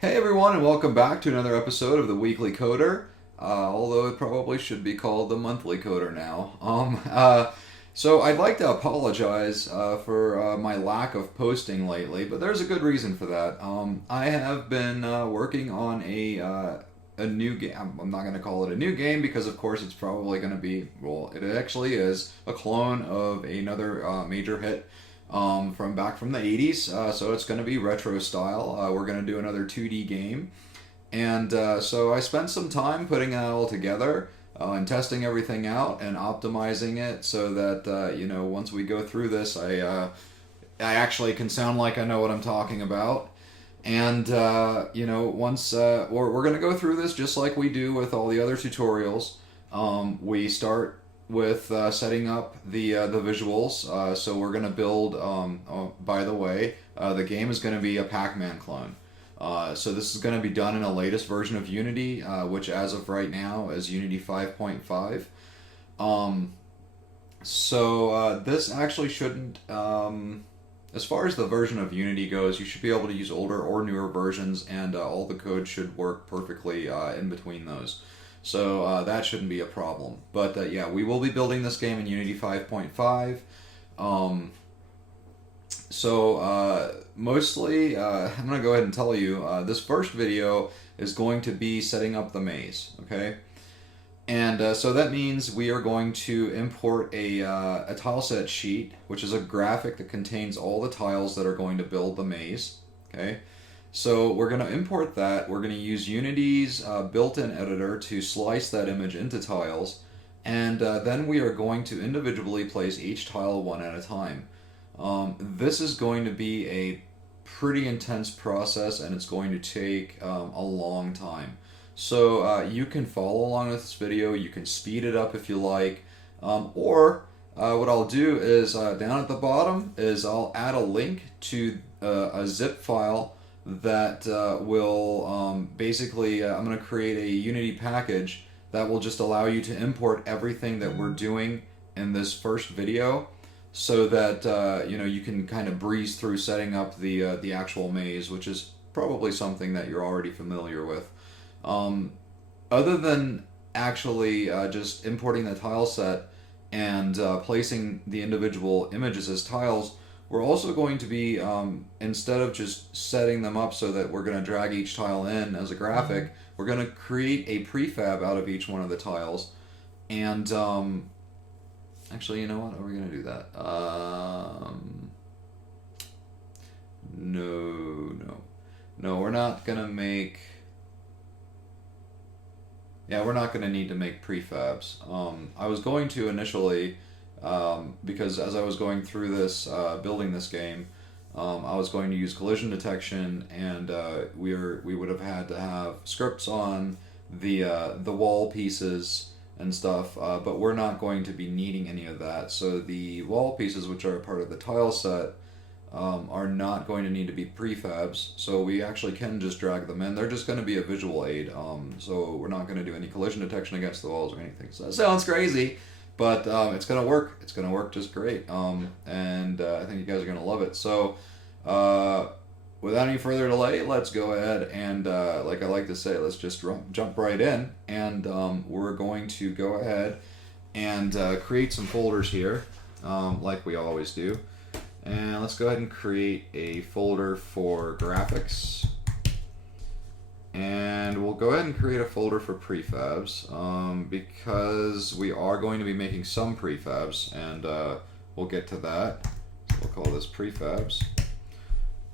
Hey everyone, and welcome back to another episode of the Weekly Coder. Although it probably should be called the Monthly Coder now. So I'd like to apologize for my lack of posting lately, but there's a good reason for that. I have been working on a new game. I'm not going to call it a new game because, of course, it's probably going to be, well, it actually is a clone of another major hit from back from the 80s. So it's going to be retro style. We're going to do another 2D game. And so I spent some time putting it all together and testing everything out and optimizing it so that, once we go through this, I actually can sound like I know what I'm talking about. And, once we're going to go through this just like we do with all the other tutorials. We start with setting up the visuals. So we're going to build, by the way, the game is going to be a Pac-Man clone. So this is going to be done in the latest version of Unity, which as of right now is Unity 5.5. This actually shouldn't, as far as the version of Unity goes, you should be able to use older or newer versions, and all the code should work perfectly in between those. So that shouldn't be a problem. But yeah, we will be building this game in Unity 5.5. Mostly, I'm going to go ahead and tell you, this first video is going to be setting up the maze, okay? And so that means we are going to import a tileset sheet, which is a graphic that contains all the tiles that are going to build the maze, okay? So we're going to import that. We're going to use Unity's built-in editor to slice that image into tiles, and then we are going to individually place each tile one at a time. This is going to be a pretty intense process, and it's going to take a long time. So you can follow along with this video. You can speed it up if you like, or what I'll do is down at the bottom is I'll add a link to a zip file that will basically I'm going to create a Unity package that will just allow you to import everything that we're doing in this first video, so that you can kind of breeze through setting up the actual maze, which is probably something that you're already familiar with. Other than actually just importing the tile set and placing the individual images as tiles, we're also going to be, instead of just setting them up so that we're going to drag each tile in as a graphic, we're going to create a prefab out of each one of the tiles. And actually, you know what? Are we going to do that? No, we're not going to make... Yeah, we're not going to need to make prefabs. I was going to initially, because as I was going through this, building this game, I was going to use collision detection, and we would have had to have scripts on the wall pieces and stuff, but we're not going to be needing any of that. So the wall pieces, which are a part of the tile set, are not going to need to be prefabs, so we actually can just drag them in. They're just going to be a visual aid, so we're not going to do any collision detection against the walls or anything. So that sounds crazy, but it's going to work. It's going to work just great, and I think you guys are going to love it. So without any further delay, let's go ahead and, like I like to say, let's just jump right in, and we're going to go ahead and create some folders here, like we always do. And let's go ahead and create a folder for graphics. And we'll go ahead and create a folder for prefabs, because we are going to be making some prefabs, and we'll get to that. So we'll call this prefabs.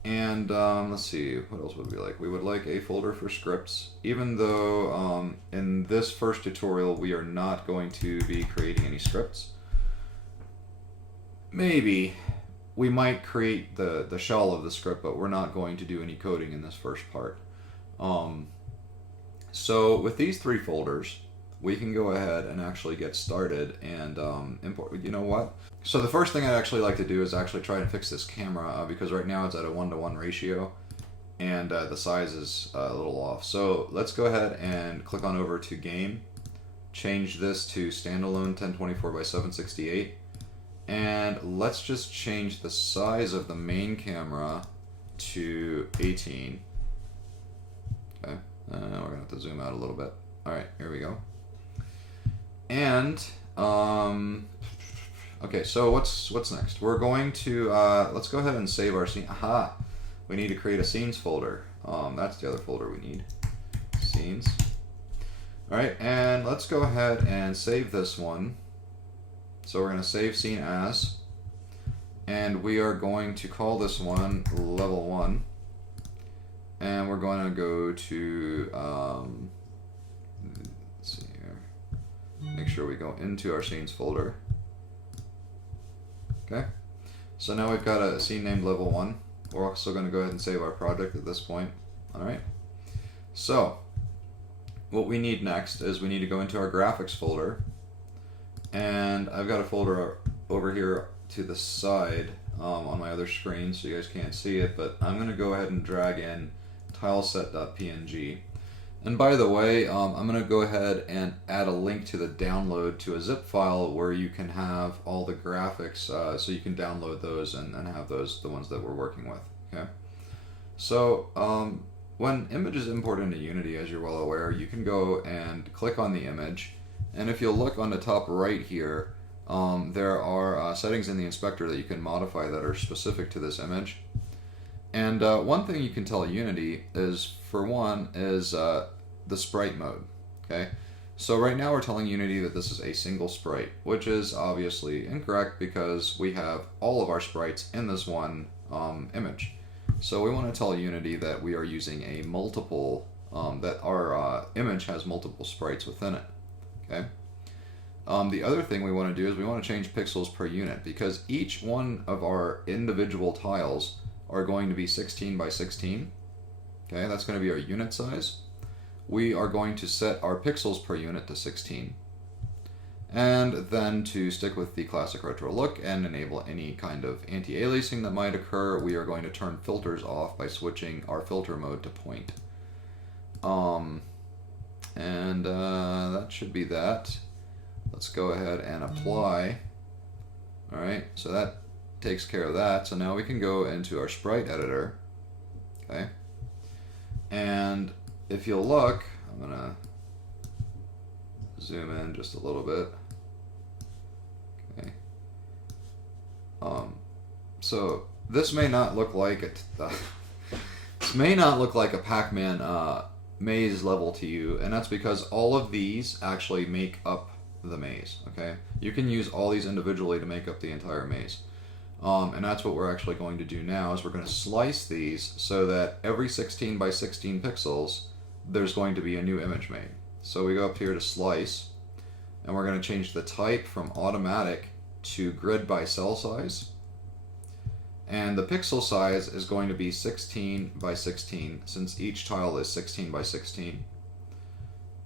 And let's see, what else would we like? We would like a folder for scripts, even though in this first tutorial we are not going to be creating any scripts. Maybe we might create the shell of the script, but we're not going to do any coding in this first part. So with these three folders, we can go ahead and actually get started and import. You know what? So the first thing I'd actually like to do is actually try to fix this camera, because right now it's at a 1:1 ratio, and the size is a little off. So let's go ahead and click on over to Game, change this to standalone 1024 by 768. And let's just change the size of the main camera to 18. Okay, we're gonna have to zoom out a little bit. All right, here we go. And okay, so what's next? We're going to let's go ahead and save our scene. Aha! We need to create a scenes folder. That's the other folder we need. Scenes. All right, and let's go ahead and save this one. So we're going to save scene as, and we are going to call this one level 1. And we're going to go to let's see here. Make sure we go into our scenes folder. Okay. So now we've got a scene named level 1. We're also going to go ahead and save our project at this point. All right. So what we need next is we need to go into our graphics folder, and I've got a folder over here to the side on my other screen, so you guys can't see it, but I'm going to go ahead and drag in tileset.png. And by the way, I'm going to go ahead and add a link to the download to a zip file where you can have all the graphics, so you can download those and have those, the ones that we're working with. Okay. So when images import into Unity, as you're well aware, you can go and click on the image, and if you'll look on the top right here, there are settings in the inspector that you can modify that are specific to this image. And one thing you can tell Unity is, for one, is the sprite mode. Okay, so right now we're telling Unity that this is a single sprite, which is obviously incorrect because we have all of our sprites in this one image. So we want to tell Unity that we are using a multiple, that our image has multiple sprites within it. Okay. The other thing we want to do is we want to change pixels per unit, because each one of our individual tiles are going to be 16 by 16. Okay, that's going to be our unit size. We are going to set our pixels per unit to 16. And then, to stick with the classic retro look and enable any kind of anti-aliasing that might occur, we are going to turn filters off by switching our filter mode to point. That should be that. Let's go ahead and apply. Alright, so that takes care of that. So now we can go into our sprite editor. Okay. And if you'll look, I'm going to zoom in just a little bit. Okay. So this may not look like it. This may not look like a Pac-Man maze level to you, and that's because all of these actually make up the maze. Okay, you can use all these individually to make up the entire maze, and that's what we're actually going to do now. Is we're going to slice these so that every 16 by 16 pixels there's going to be a new image made. So we go up here to slice, and we're going to change the type from automatic to grid by cell size, and the pixel size is going to be 16 by 16 since each tile is 16 by 16.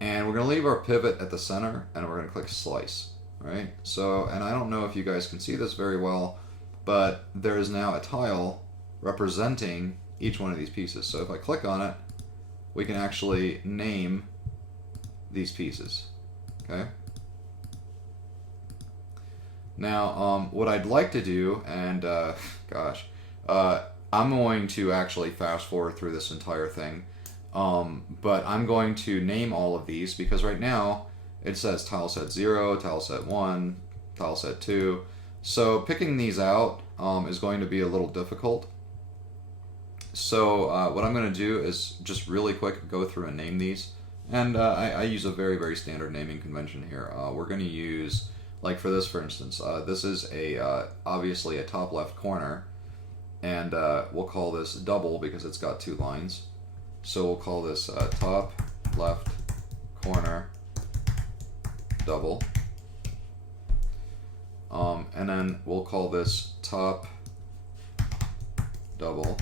And we're going to leave our pivot at the center, and we're going to click slice. Right? So, and I don't know if you guys can see this very well, but there is now a tile representing each one of these pieces. So if I click on it, we can actually name these pieces. Okay? Now, what I'd like to do, and gosh, I'm going to actually fast forward through this entire thing, but I'm going to name all of these because right now it says tileset 0, tileset 1, tileset 2. So picking these out is going to be a little difficult. So what I'm going to do is just really quick go through and name these. And I use a very, very standard naming convention here. We're going to use, like for this for instance, this is obviously a top left corner. And we'll call this double because it's got 2 lines. So we'll call this top left corner double. And then we'll call this top double.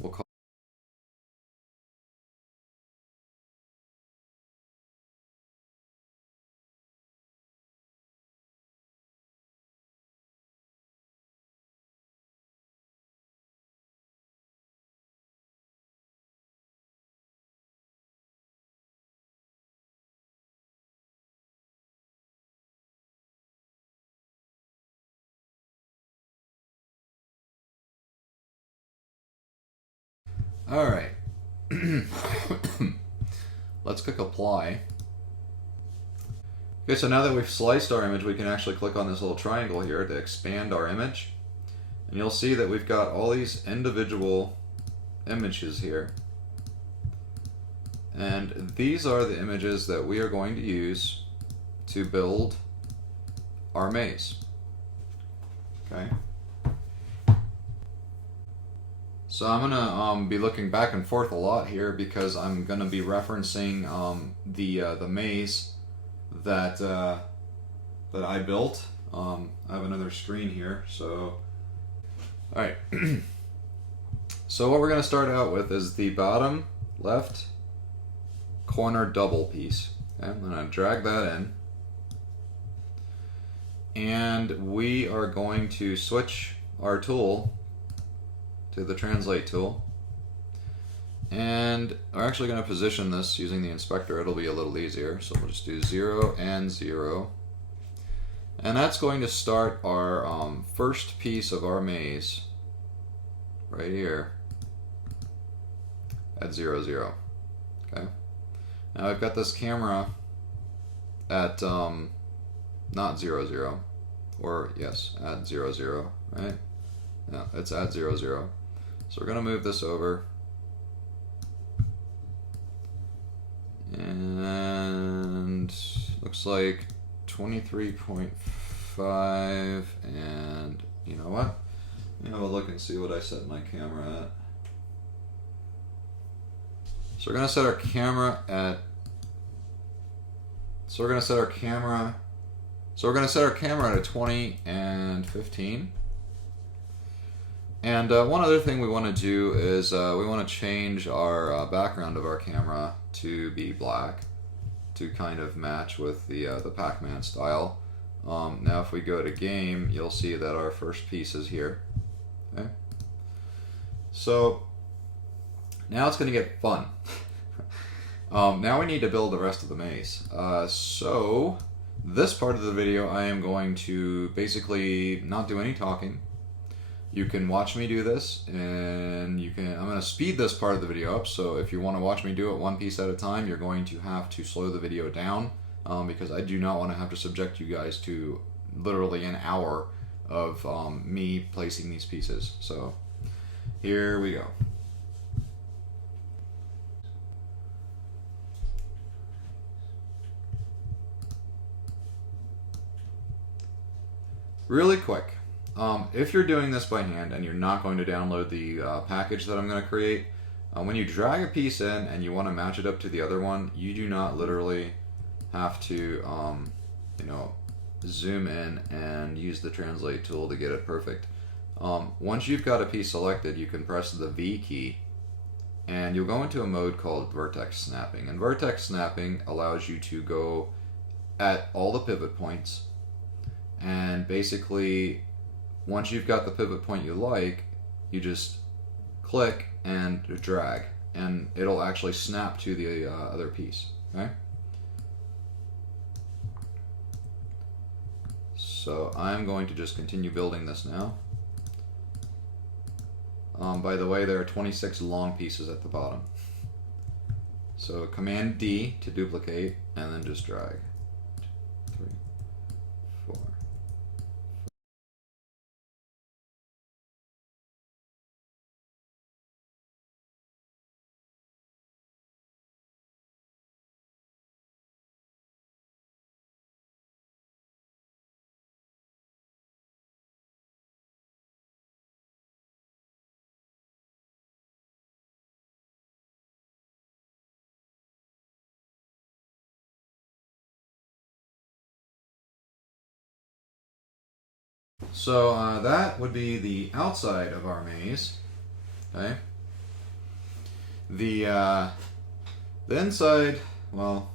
We'll call Alright. Let's click apply. Okay, so now that we've sliced our image, we can actually click on this little triangle here to expand our image. And you'll see that we've got all these individual images here. And these are the images that we are going to use to build our maze. Okay. So I'm gonna be looking back and forth a lot here because I'm gonna be referencing the maze that that I built. I have another screen here, so all right. So what we're gonna start out with is the bottom left corner double piece. Okay? I'm gonna drag that in, and we are going to switch our tool to the translate tool, and we're actually going to position this using the inspector. It'll be a little easier, so we'll just do 0 and 0, and that's going to start our first piece of our maze right here at 0, 0. Okay, now I've got this camera at not 0, 0, or yes, at 0, 0, right? No, it's at 0, 0. So we're going to move this over, and looks like 23.5, and you know what? Let me have a look and see what I set my camera at. So we're going to set our camera at, so we're going to set our camera at a 20 and 15. And one other thing we want to do is we want to change our background of our camera to be black to kind of match with the Pac-Man style. Now if we go to game, you'll see that our first piece is here. Okay. So now it's going to get fun. Now we need to build the rest of the maze. So this part of the video I am going to basically not do any talking. You can watch me do this, and I'm going to speed this part of the video up, so if you want to watch me do it one piece at a time, you're going to have to slow the video down, because I do not want to have to subject you guys to literally an hour of me placing these pieces. So here we go. Really quick. If you're doing this by hand and you're not going to download the package that I'm going to create, when you drag a piece in and you want to match it up to the other one, you do not literally have to, you know, zoom in and use the translate tool to get it perfect. Once you've got a piece selected, you can press the V key, and you'll go into a mode called Vertex Snapping. And Vertex Snapping allows you to go at all the pivot points, and basically once you've got the pivot point you like, you just click and drag, and it'll actually snap to the other piece. Okay? So I'm going to just continue building this now. By the way, there are 26 long pieces at the bottom. So Command D to duplicate, and then just drag. 3, 4. So that would be the outside of our maze. Okay. The inside, well,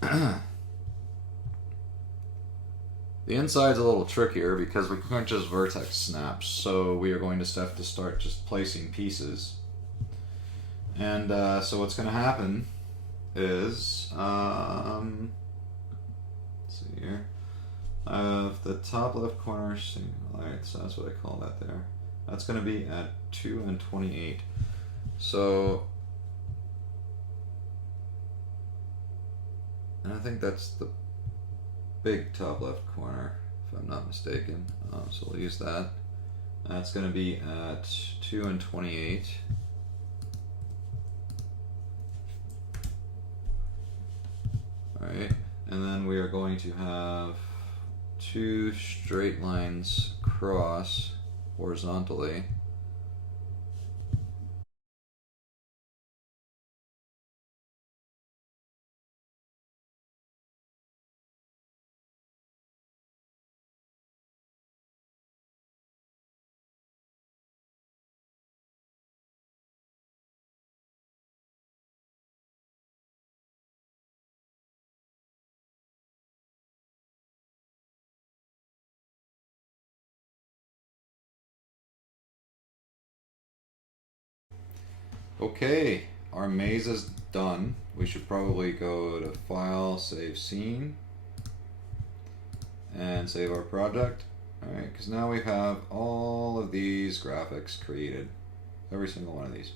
the inside's a little trickier because we can't just vertex snap. So we are going to have to start just placing pieces. And so what's going to happen is, let's see here. The top left corner, alright, so that's what I call that there. That's going to be at 2 and 28. So, and I think that's the big top left corner, if I'm not mistaken. So we'll use that. That's going to be at 2 and 28. Alright, and then we are going to have two straight lines cross horizontally. Okay, our maze is done. We should probably go to File, Save Scene, and save our project. Alright, because now we have all of these graphics created. Every single one of these.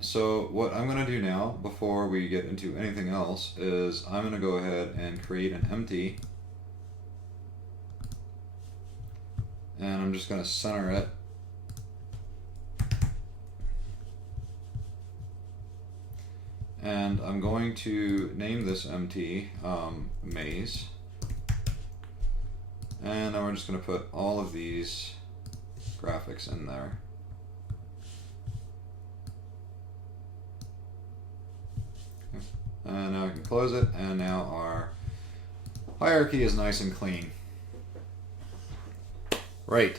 So what I'm going to do now, before we get into anything else, is I'm going to go ahead and create an empty. And I'm just going to center it. And I'm going to name this empty maze. And now we're just going to put all of these graphics in there. Okay. And now we can close it, and now our hierarchy is nice and clean. Right.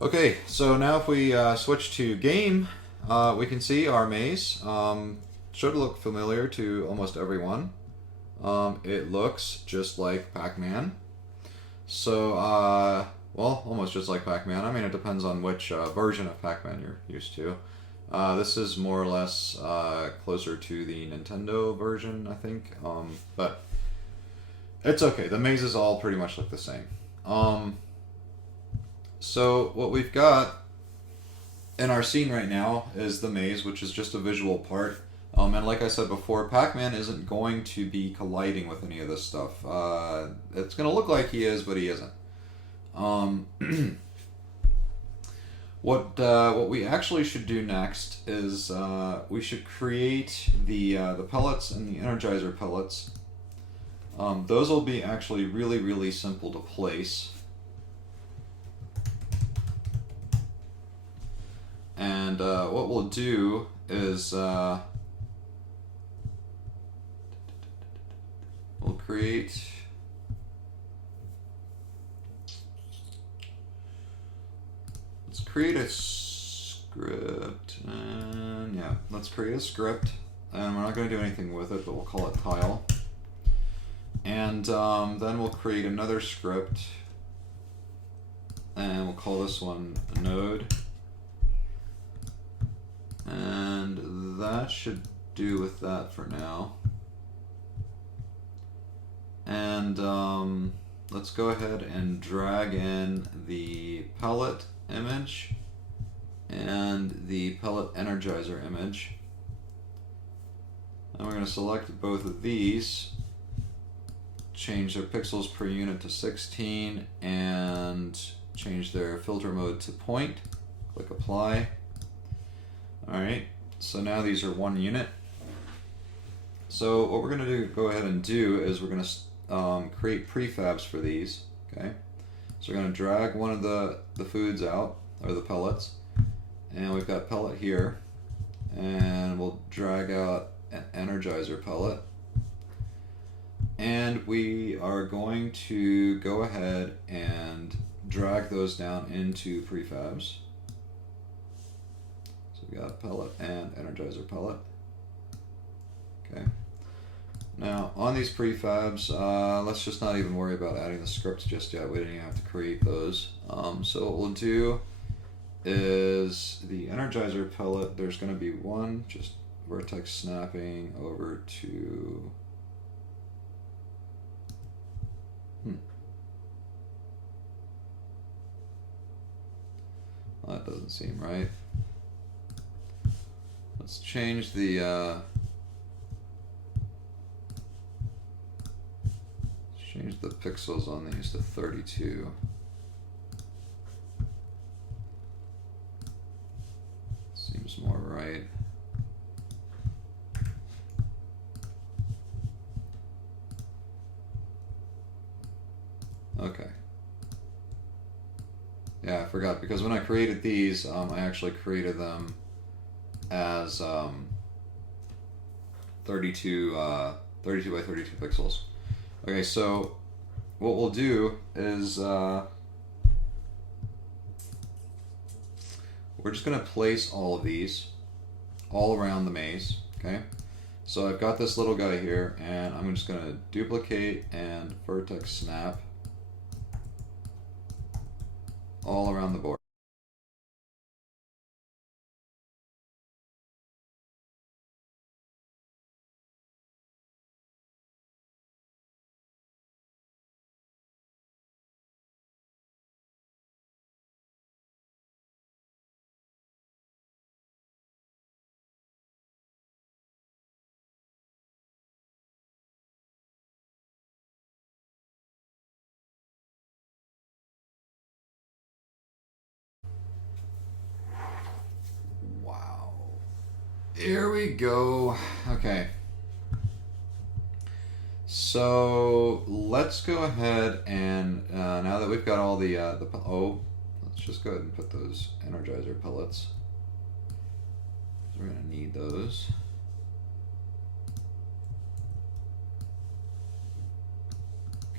Okay, so now if we switch to game, we can see our maze. Should look familiar to almost everyone. It looks just like Pac-Man. So, well, almost just like Pac-Man. I mean, it depends on which version of Pac-Man you're used to. This is more or less closer to the Nintendo version, I think. But it's okay. The mazes all pretty much look the same. So what we've got in our scene right now is the maze, which is just a visual part. And like I said before, Pac-Man isn't going to be colliding with any of this stuff. It's going to look like he is, but he isn't. What we actually should do next is we should create the pellets and the Energizer pellets. Those will be actually really, really simple to place. And what we'll do is we'll create a script, and yeah, let's create a script, and we're not going to do anything with it, but we'll call it tile. And then we'll create another script, and we'll call this one node. And that should do with that for now. And let's go ahead and drag in the pellet image and the pellet energizer image. And we're going to select both of these, change their pixels per unit to 16, and change their filter mode to point. Click apply. Alright, so now these are 1 unit. So what we're going to go ahead and do is we're going to create prefabs for these. Okay, so we're going to drag one of the foods out, or the pellets, and we've got pellet here, and we'll drag out an energizer pellet, and we are going to go ahead and drag those down into prefabs. We got pellet and energizer pellet. Okay. Now on these prefabs, let's just not even worry about adding the scripts just yet. We didn't even have to create those. So what we'll do is the energizer pellet. There's going to be one, just vertex snapping over to. doesn't seem right. Let's change the pixels on these to 32. Seems more right. Okay. Yeah, I forgot, because when I created these, I actually created them as 32 by 32 pixels. Okay, so what we'll do is we're just going to place all of these all around the maze. Okay, so I've got this little guy here, and I'm just going to duplicate and vertex snap all around the board. Wow. Here we go. Okay. So let's go ahead and now that we've got all the let's just go ahead and put those Energizer pellets. We're gonna need those.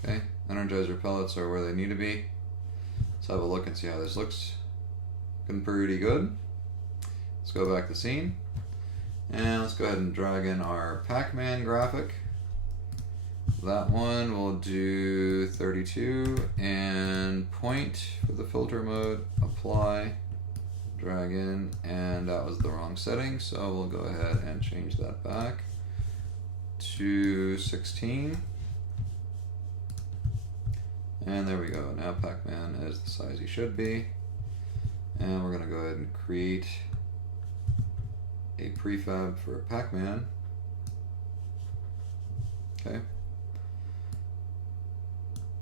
Okay, Energizer pellets are where they need to be. Let's have a look and see how this looks. Looking pretty good. Let's go back to scene, and let's go ahead and drag in our Pac-Man graphic. That one we'll do 32 and point for the filter mode, apply, drag in, and that was the wrong setting, so we'll go ahead and change that back to 16. And there we go. Now Pac-Man is the size he should be. And we're going to go ahead and create a prefab for Pac-Man. Okay.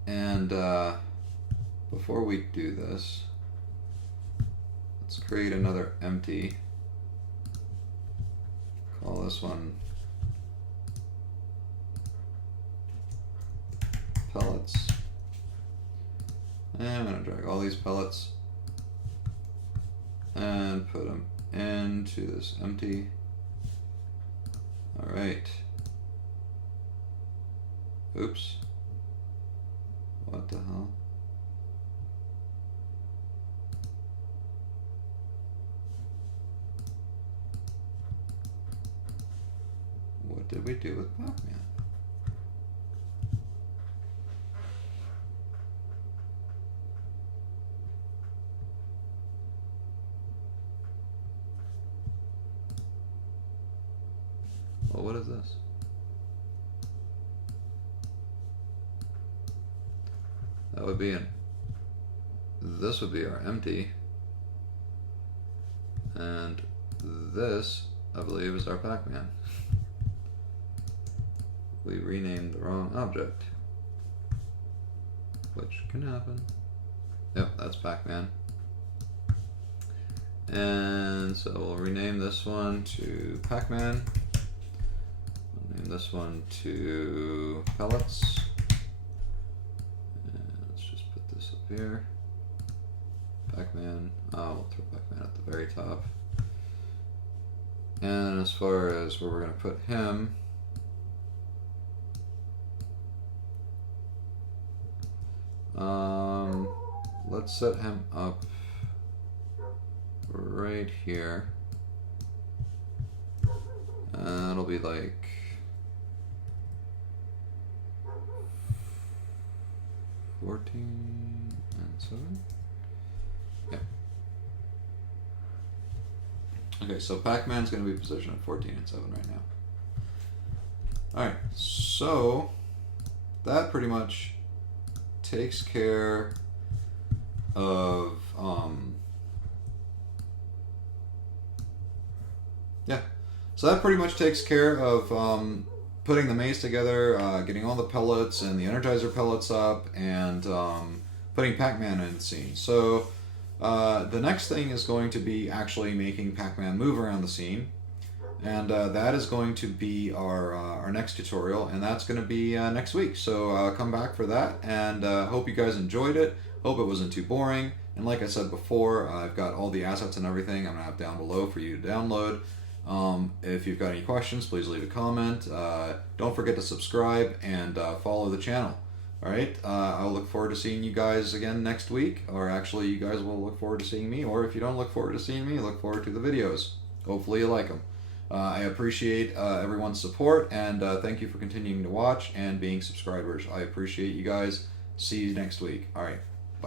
And before we do this, let's create another empty. Call this one pellets. And I'm going to drag all these pellets and put them into this empty. All right. Oops. What the hell? What did we do with Pac-Man? Well, what is this? That would be this would be our empty, and this, I believe, is our Pac-Man. We renamed the wrong object, which can happen. Yep, that's Pac-Man. And so we'll rename this one to Pac-Man. We'll name this one to Pellets. Here, Pac-Man. We'll throw Pac-Man at the very top. And as far as where we're going to put him, let's set him up right here. And it'll be like 14 and 7. Yeah. Okay, so Pac-Man's going to be positioned at 14 and 7 right now. Alright, so that pretty much takes care of So that pretty much takes care of putting the maze together, getting all the pellets and the Energizer pellets up, and putting Pac-Man in the scene. So the next thing is going to be actually making Pac-Man move around the scene. And that is going to be our next tutorial, and that's going to be next week. So come back for that, and hope you guys enjoyed it. Hope it wasn't too boring. And like I said before, I've got all the assets and everything I'm going to have down below for you to download. If you've got any questions, please leave a comment. Don't forget to subscribe and follow the channel. Alright, I'll look forward to seeing you guys again next week. Or actually, you guys will look forward to seeing me. Or if you don't look forward to seeing me, look forward to the videos. Hopefully you like them. I appreciate everyone's support, and thank you for continuing to watch and being subscribers. I appreciate you guys. See you next week. Alright.